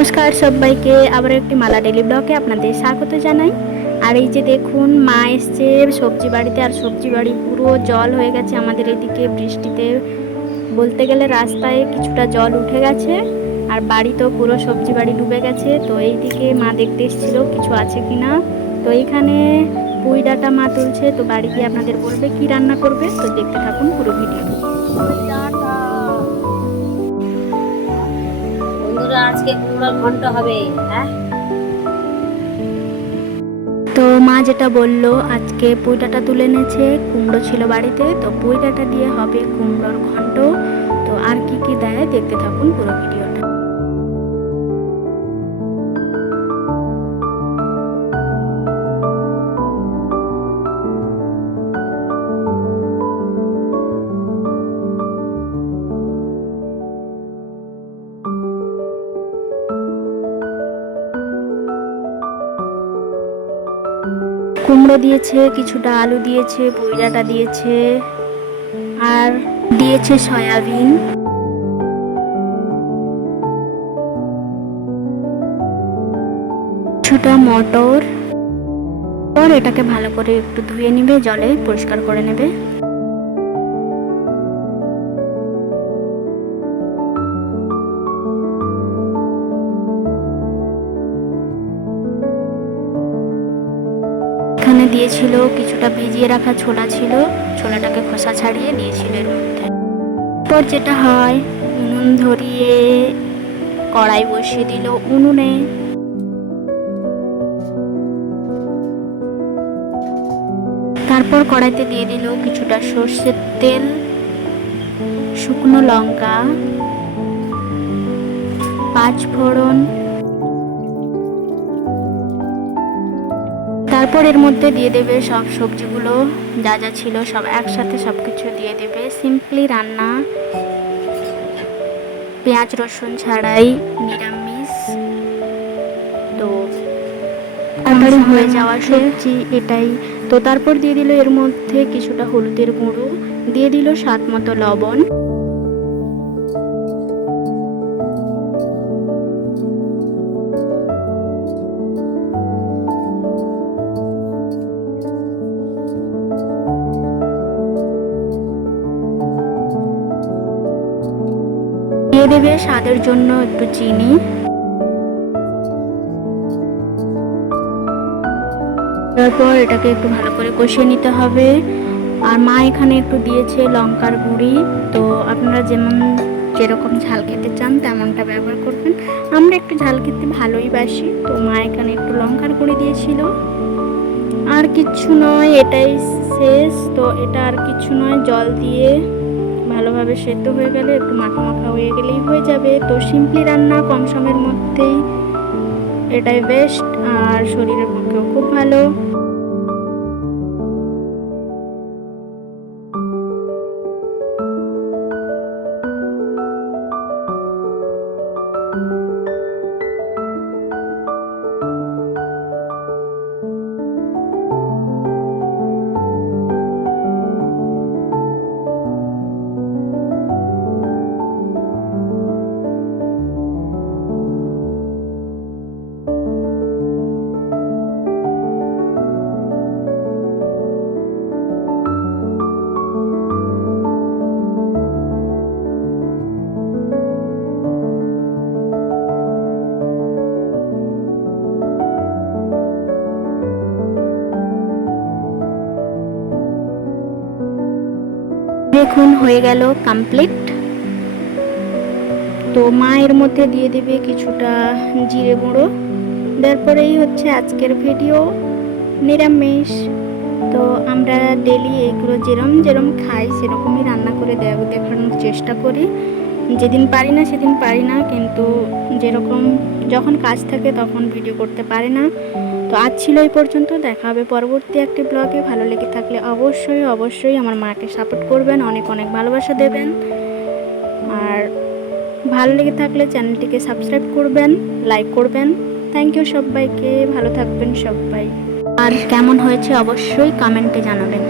নমস্কার সবাইকে, আবার একটি মালা ডেলি ব্লগে আপনাদের স্বাগত জানাই। আর এই যে দেখুন, মা এসছে সবজি বাড়িতে, আর সবজি বাড়ি পুরো জল হয়ে গেছে আমাদের এদিকে বৃষ্টিতে। বলতে গেলে রাস্তায় কিছুটা জল উঠে গেছে, আর বাড়ি তো পুরো সবজি বাড়ি ডুবে গেছে। তো এইদিকে মা দেখতে এসেছিল কিছু আছে কিনা। তো এইখানে পুঁই ডাঁটা মা তুলছে, তো বাড়ি গিয়ে আপনাদের বলবে কি রান্না করবে। তো দেখতে থাকুন পুরো ভিডিও। আজকে কুমড়োর ঘন্ট হবে। হ্যাঁ, তো মা যেটা বললো, আজকে পুঁই ডাঁটা তুলে এনেছে, কুমড়ো ছিল বাড়িতে, তো পুঁই ডাঁটা দিয়ে হবে কুমড়োর ঘন্ট। তো আর কি কি দেয় দেখতে থাকুন পুরো ভিডিওটা। কুমড়ো দিয়েছে, কিছুটা আলু দিয়েছে, পুঁই ডাঁটা দিয়েছে, আর দিয়েছে সয়াবিন, কিছুটা মটর। আর এটাকে ভালো করে একটু ধুয়ে নেবে, জলে পরিষ্কার করে নেবে। এখানে দিয়েছিল কিছুটা ভিজিয়ে রাখা ছোলা ছিল, ছোলাটাকে খোসা ছাড়িয়ে দিয়েছিল এর মধ্যে। এরপর যেটা হয়, উনুন ধরিয়ে কড়াই বসিয়ে দিল উনুনে। তারপর কড়াইতে দিয়ে দিল কিছুটা সর্ষের তেল, শুকনো লঙ্কা, পাঁচ ফোড়ন। তারপর এর মধ্যে দিয়ে দেবে সব সবজিগুলো, যা যা ছিল সব একসাথে সবকিছু দিয়ে দেবে। সিম্পলি রান্না, পেঁয়াজ রসুন ছাড়াই, নিরামিষ। তো তাড়াতাড়ি হয়ে যাওয়া সবজি এটাই। তো তারপর দিয়ে দিল এর মধ্যে কিছুটা হলুদের গুঁড়ো, দিয়ে দিল স্বাদ মতো লবণ। দিয়ে দেবে স্বাদের জন্য একটু চিনি। তারপর এটাকে একটু ভালো করে কষিয়ে নিতে হবে। আর মা এখানে একটু দিয়েছে লঙ্কার গুঁড়ি। তো আপনারা যেরকম ঝাল খেতে চান তেমনটা ব্যবহার করবেন। আমরা একটু ঝাল খেতে ভালোই বাসি, তো মা এখানে একটু লঙ্কার গুঁড়ি দিয়েছিল। আর কিচ্ছু নয়, এটাই শেষ। তো এটা আর কিছু নয়, জল দিয়ে ভালোভাবে সেদ্ধ হয়ে গেলে, একটু মাখা মাখা হয়ে গেলেই হয়ে যাবে। তো সিম্পলি রান্না, কম সময়ের মধ্যেই, এটাই বেস্ট, আর শরীরের পক্ষেও খুব ভালো। দেখুন হয়ে গেল কমপ্লিট। তো মা এর মধ্যে দিয়ে দেবে কিছুটা জিরে গুঁড়ো। তারপরেই হচ্ছে আজকের ভিডিও, নিরামিষ। তো আমরা ডেলি এগুলো যেরম খাই সেরকমই রান্না করে দেখানোর চেষ্টা করি। যেদিন পারি না সেদিন পারি না, কিন্তু যেরকম যখন কাজ থাকে তখন ভিডিও করতে পারি না। তো আজ ছিল এই পর্যন্ত, দেখা হবে পরবর্তী একটি ব্লগে। ভালো লেগে থাকলে অবশ্যই আমার মাকে সাপোর্ট করবেন, অনেক অনেক ভালোবাসা দেবেন। আর ভালো লেগে থাকলে চ্যানেলটিকে সাবস্ক্রাইব করবেন, লাইক করবেন। থ্যাংক ইউ সবাইকে, ভালো থাকবেন সবাই। আর কেমন হয়েছে অবশ্যই কমেন্টে জানাবেন।